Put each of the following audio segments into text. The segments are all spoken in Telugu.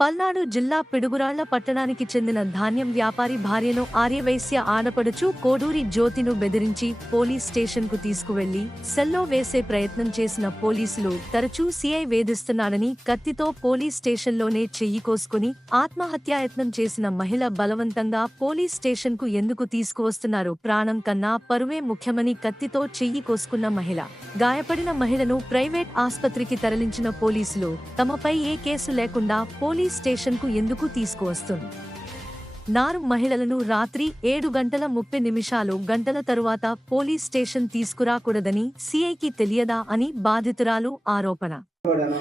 పల్నాడు జిల్లా పిడుగురాళ్ళ పట్టణానికి చెందిన ధాన్యం వ్యాపారి భార్యను ఆర్యవైశ్య ఆడపడుచు కోడూరి జ్యోతిను బెదిరించి పోలీస్ స్టేషన్కు తీసుకువెళ్ళి సెల్లో వేసే ప్రయత్నం చేసిన పోలీసులు తరచూ సీఐ వేధిస్తున్నాడని కత్తితో పోలీస్ స్టేషన్లోనే చెయ్యి కోసుకుని ఆత్మహత్యాయత్నం చేసిన మహిళ బలవంతంగా పోలీస్ స్టేషన్కు ఎందుకు తీసుకువస్తున్నారు ప్రాణం కన్నా పరువే ముఖ్యమని కత్తితో చెయ్యి కోసుకున్న మహిళ. గాయపడిన మహిళను ప్రైవేట్ ఆస్పత్రికి తరలించిన పోలీసులు తమపై ఏ కేసు లేకుండా పోలీస్ స్టేషన్కు ఎందుకు తీసుకువస్తుంది? నారు మహిళలను రాత్రి ఏడు గంటల ముప్పై నిమిషాలు గంటల తరువాత పోలీస్ స్టేషన్ తీసుకురాకూడదని సీఐకి తెలియదా అని బాధితురాలు ఆరోపణ.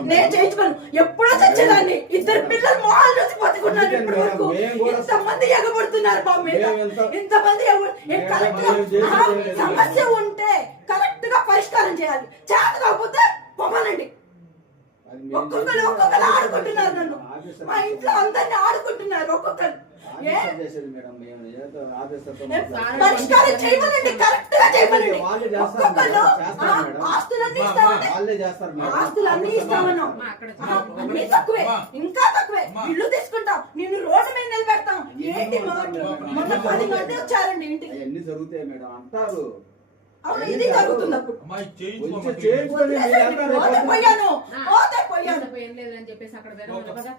నేను చేయించుకోను. ఎప్పుడో చచ్చేదాన్ని ఇద్దరు పిల్లలు మొహాలు చూసి బతుకున్నారు ఇప్పటి వరకు. మేము కూడా- ఇంతమంది ఎగబడుతున్నారు మా మీద. మేము ఎంత- ఇంతమంది ఎగబడు- ఏ మేము కరెక్ట్ మేము గా- చేసేది ఆ, ఏం లేదు. సమస్య ఉంటే కరెక్ట్గా పరిష్కారం చేయాలి. చేత కాకపోతే పొమ్మనండి. అది మేము ఒక్కొక్కరు ఒక్కొక్కరు ఆడుకుంటున్నారు నన్ను. మా ఇంట్లో అందరిని ఆడుకుంటున్నారు ఒక్కొక్కరు. పరిష్కారం చేయమనండి కరెక్ట్గా చేయమనండి. ఆస్తులన్నీ ఇస్తామంటే ఇస్తామన్నాం. అన్ని తక్కువే. ఇంకా. ఇల్లు తీసుకుంటాం. నిన్ను రోడ్డు మీద నిలబెడతాం. ఏంటి మా- మొన్న పది మంది వచ్చారండి ఇంటికి. అవన్నీ జరుగుతాయి మేడం. అంటారు. అవును ఇది జరుగుతుంది? అప్పుడు. పోయాను. పోతే పోయాను ఏం లేదని చెప్పేసి అక్కడ కదా.